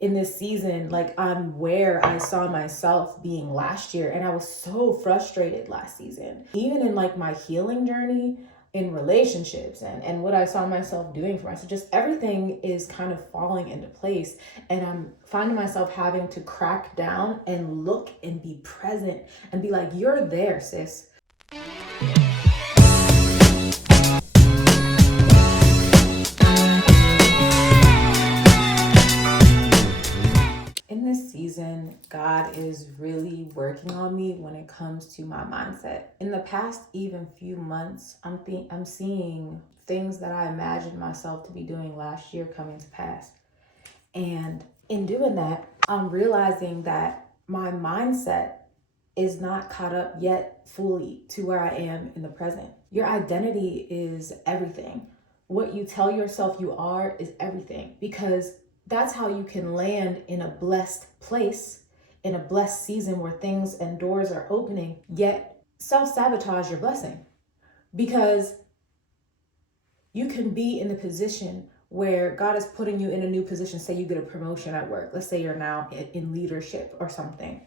in this season, like I'm where I saw myself being last year. And I was so frustrated last season, even in like my healing journey in relationships and what I saw myself doing for myself. Just everything is kind of falling into place. And I'm finding myself having to crack down and look and be present and be like, you're there, sis. In this season, God is really working on me when it comes to my mindset. In the past even few months, I'm seeing things that I imagined myself to be doing last year coming to pass. And in doing that, I'm realizing that my mindset is not caught up yet fully to where I am in the present. Your identity is everything. What you tell yourself you are is everything, because that's how you can land in a blessed place, in a blessed season where things and doors are opening, yet self-sabotage your blessing. Because you can be in the position where God is putting you in a new position. Say you get a promotion at work. Let's say you're now in leadership or something.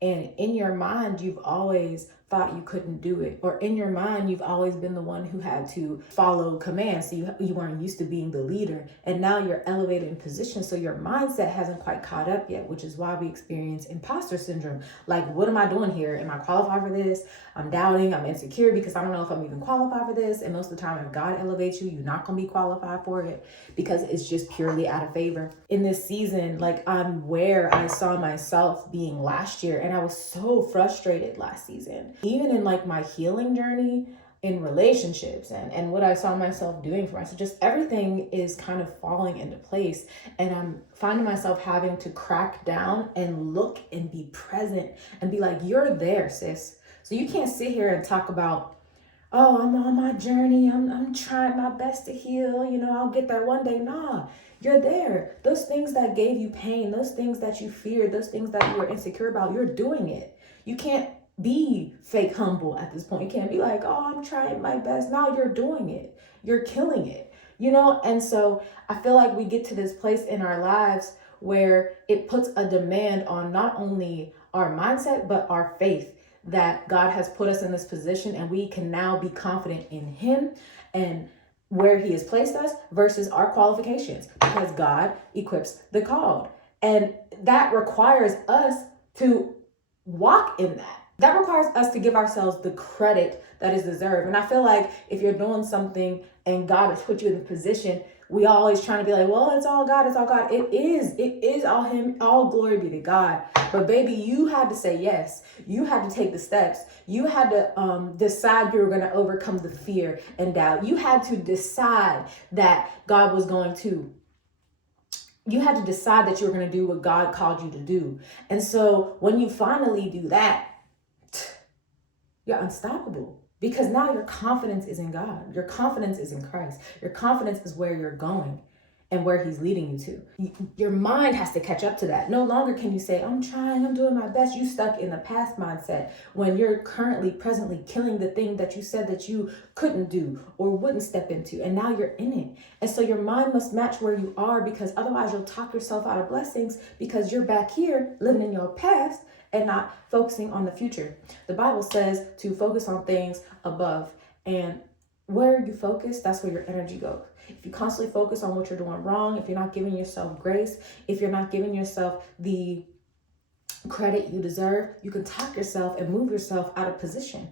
And in your mind, you've always thought you couldn't do it. Or in your mind, you've always been the one who had to follow commands. So you weren't used to being the leader. And now you're elevated in position. So your mindset hasn't quite caught up yet, which is why we experience imposter syndrome. Like, what am I doing here? Am I qualified for this? I'm doubting, I'm insecure because I don't know if I'm even qualified for this. And most of the time, if God elevates you, you're not going to be qualified for it because it's just purely out of favor. In this season, like I'm where I saw myself being last year. And I was so frustrated last season, even in like my healing journey in relationships and what I saw myself doing for myself. Just everything is kind of falling into place. And I'm finding myself having to crack down and look and be present and be like, you're there, sis. So you can't sit here and talk about, oh, I'm on my journey. I'm trying my best to heal. I'll get there one day. Nah, you're there. Those things that gave you pain, those things that you feared, those things that you were insecure about, you're doing it. You can't be fake humble at this point. You can't be like, oh, I'm trying my best. No, you're doing it. You're killing it. And so I feel like we get to this place in our lives where it puts a demand on not only our mindset, but our faith, that God has put us in this position and we can now be confident in Him and where He has placed us versus our qualifications, because God equips the called. And that requires us to walk in that. That requires us to give ourselves the credit that is deserved. And I feel like if you're doing something and God has put you in the position, we always trying to be like, well, it's all God, it's all God. It is all Him, all glory be to God. But baby, you had to say yes. You had to take the steps. You had to decide you were going to overcome the fear and doubt. You had to decide that God was going to you had to decide that you were going to do what God called you to do. And so when you finally do that, you're unstoppable, because now your confidence is in God. Your confidence is in Christ. Your confidence is where you're going and where He's leading you to. Your mind has to catch up to that. No longer can you say, I'm trying, I'm doing my best. You stuck in the past mindset when you're currently, presently killing the thing that you said that you couldn't do or wouldn't step into. And now you're in it. And so your mind must match where you are, because otherwise you'll talk yourself out of blessings because you're back here living in your past and not focusing on the future. The Bible says to focus on things above. And where you focus, that's where your energy goes. If you constantly focus on what you're doing wrong, if you're not giving yourself grace, if you're not giving yourself the credit you deserve, you can talk yourself and move yourself out of position.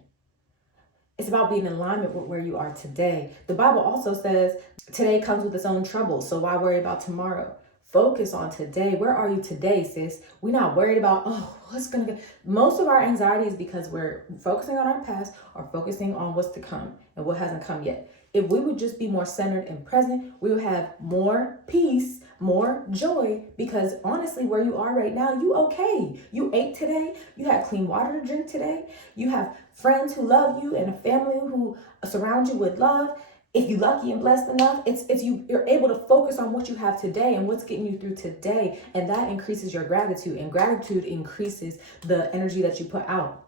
It's about being in alignment with where you are today. The Bible also says today comes with its own trouble, so why worry about tomorrow? Focus on today. Where are you today, sis? We're not worried about, what's going to be. Most of our anxiety is because we're focusing on our past or focusing on what's to come and what hasn't come yet. If we would just be more centered and present, we would have more peace, more joy, because honestly, where you are right now, you okay. You ate today. You had clean water to drink today. You have friends who love you and a family who surround you with love. If you're lucky and blessed enough, you're able to focus on what you have today and what's getting you through today. And that increases your gratitude, and gratitude increases the energy that you put out.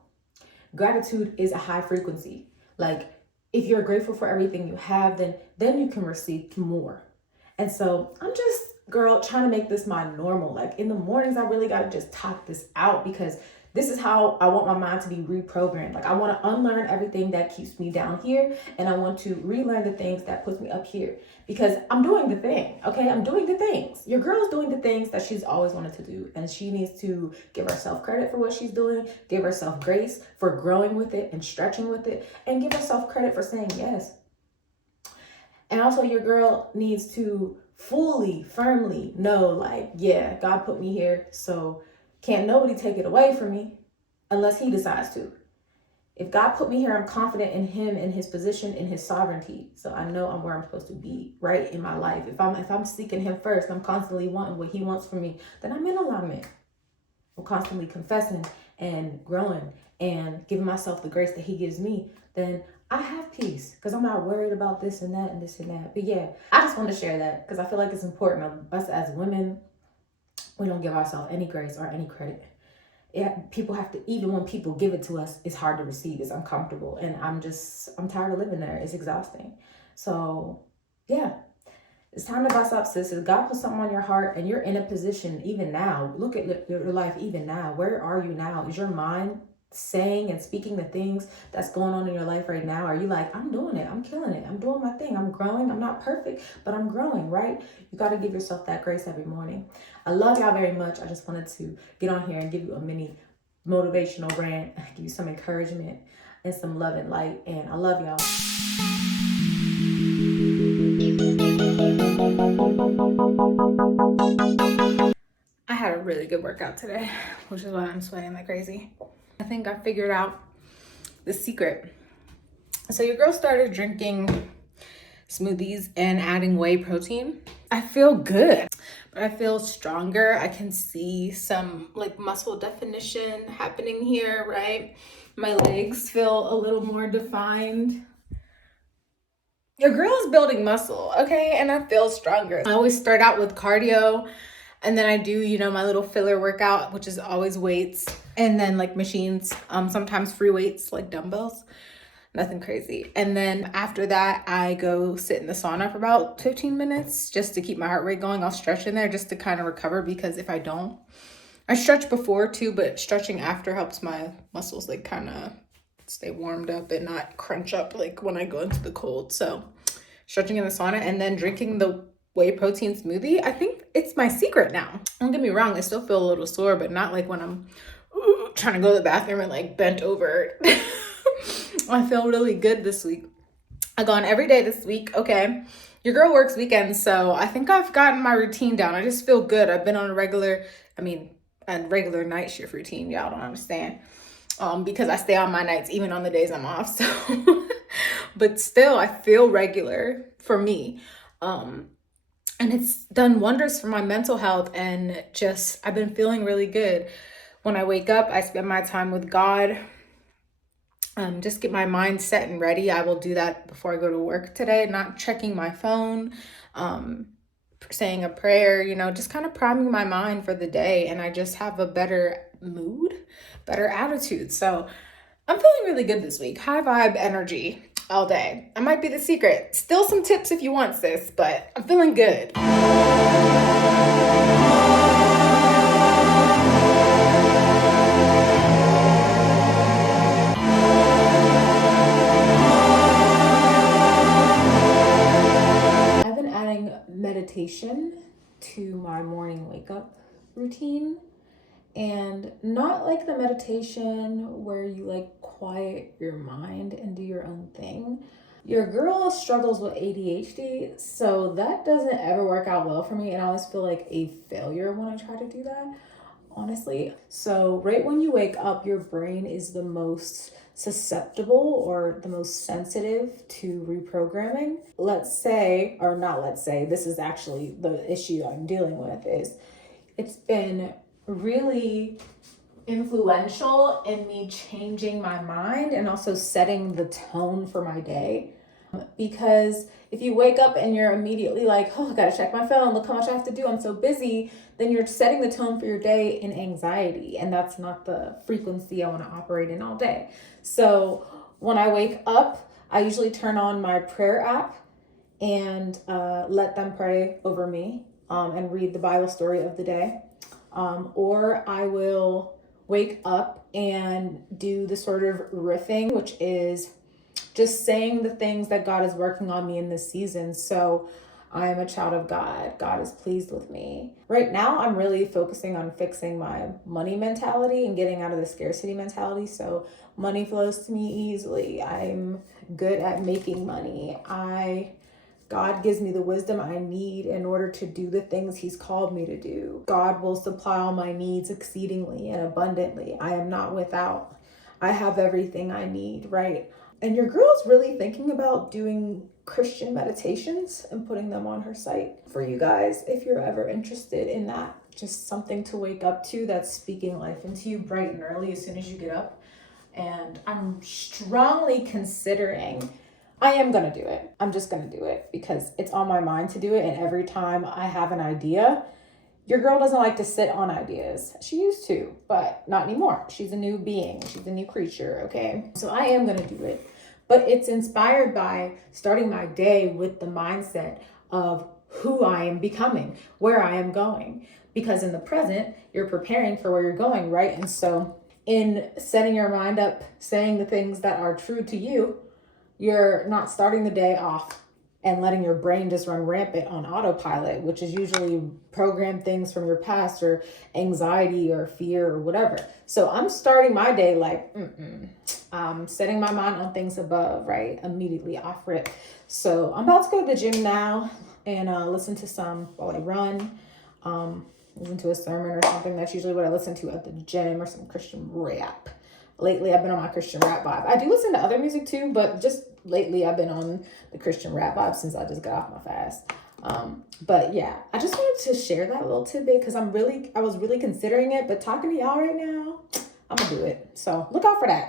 Gratitude is a high frequency. Like, if you're grateful for everything you have, then you can receive more. And so I'm just girl, trying to make this my normal. Like in the mornings, I really got to just talk this out, because this is how I want my mind to be reprogrammed. Like I want to unlearn everything that keeps me down here, and I want to relearn the things that puts me up here, because I'm doing the thing. Okay, I'm doing the things. Your girl is doing the things that she's always wanted to do, and she needs to give herself credit for what she's doing, give herself grace for growing with it and stretching with it, and give herself credit for saying yes. And also, your girl needs to fully, firmly know, like, yeah, God put me here, so can't nobody take it away from me unless he decides to. If God put me here, I'm confident in him, in his position, in his sovereignty. So I know I'm where I'm supposed to be, right, in my life. If I'm seeking him first, I'm constantly wanting what he wants from me, then I'm in alignment. I'm constantly confessing and growing and giving myself the grace that he gives me, then I have peace, because I'm not worried about this and that and this and that. But yeah, I just want to share that because I feel like it's important. Us as women, we don't give ourselves any grace or any credit. People have to, even when people give it to us, it's hard to receive, it's uncomfortable, and I'm tired of living there. It's exhausting. So yeah, it's time to bust up, sis. If God put something on your heart and you're in a position, even now, look at your life even now. Where are you now? Is your mind saying and speaking the things that's going on in your life right now? Are you like, I'm doing it, I'm killing it, I'm doing my thing, I'm growing, I'm not perfect, but I'm growing, right? You got to give yourself that grace every morning. I love y'all very much. I just wanted to get on here and give you a mini motivational rant, give you some encouragement and some love and light, and I love y'all. I had a really good workout today, which is why I'm sweating like crazy. I think I figured out the secret. So your girl started drinking smoothies and adding whey protein. I feel good, but I feel stronger. I can see some like muscle definition happening here, right? My legs feel a little more defined. Your girl is building muscle, okay? And I feel stronger. I always start out with cardio, and then I do, my little filler workout, which is always weights, and then like machines, sometimes free weights like dumbbells, nothing crazy. And then after that, I go sit in the sauna for about 15 minutes just to keep my heart rate going. I'll stretch in there just to kind of recover, because if I don't, I stretch before too, but stretching after helps my muscles like kind of stay warmed up and not crunch up like when I go into the cold. So stretching in the sauna and then drinking the whey protein smoothie, I think it's my secret now. Don't get me wrong, I still feel a little sore, but not like when I'm trying to go to the bathroom and like bent over. I feel really good this week. I've gone every day this week. Okay, your girl works weekends, so I think I've gotten my routine down. I just feel good. I've been on a regular night shift routine. Y'all don't understand. Because I stay on my nights even on the days I'm off. So, but still, I feel regular for me. And it's done wonders for my mental health, and just, I've been feeling really good. When I wake up, I spend my time with God. Just get my mind set and ready. I will do that before I go to work today, not checking my phone, saying a prayer, just kind of priming my mind for the day. And I just have a better mood, better attitude. So I'm feeling really good this week. High vibe energy all day. I might be the secret. Still some tips if you want, sis, but I'm feeling good. I've been adding meditation to my morning wake up routine. And not like the meditation where you like quiet your mind and do your own thing. Your girl struggles with ADHD, so that doesn't ever work out well for me, and I always feel like a failure when I try to do that, honestly. So right when you wake up, your brain is the most susceptible or the most sensitive to reprogramming. This is actually the issue I'm dealing with, is it's been really influential in me changing my mind and also setting the tone for my day. Because if you wake up and you're immediately like, oh, I gotta check my phone, look how much I have to do, I'm so busy, then you're setting the tone for your day in anxiety, and that's not the frequency I want to operate in all day. So when I wake up, I usually turn on my prayer app and let them pray over me and read the Bible story of the day. Or I will wake up and do the sort of riffing, which is just saying the things that God is working on me in this season. So I am a child of God. God is pleased with me. Right now, I'm really focusing on fixing my money mentality and getting out of the scarcity mentality. So money flows to me easily. I'm good at making money. God gives me the wisdom I need in order to do the things he's called me to do. God will supply all my needs exceedingly and abundantly. I am not without. I have everything I need, right? And your girl's really thinking about doing Christian meditations and putting them on her site for you guys if you're ever interested in that. Just something to wake up to that's speaking life into you bright and early as soon as you get up. And I'm strongly considering, I am going to do it. I'm just going to do it because it's on my mind to do it. And every time I have an idea, your girl doesn't like to sit on ideas. She used to, but not anymore. She's a new being. She's a new creature, okay? So I am going to do it. But it's inspired by starting my day with the mindset of who I am becoming, where I am going. Because in the present, you're preparing for where you're going, right? And so in setting your mind up, saying the things that are true to you, you're not starting the day off and letting your brain just run rampant on autopilot, which is usually programmed things from your past or anxiety or fear or whatever. So I'm starting my day like, setting my mind on things above, right? Immediately off rip. So I'm about to go to the gym now and listen to some while I run. Listen to a sermon or something. That's usually what I listen to at the gym, or some Christian rap. Lately, I've been on my Christian rap vibe. I do listen to other music too, but just lately I've been on the Christian rap vibe since I just got off my fast. But yeah, I just wanted to share that little tidbit because I was really considering it, but talking to y'all right now, I'm gonna do it. So look out for that.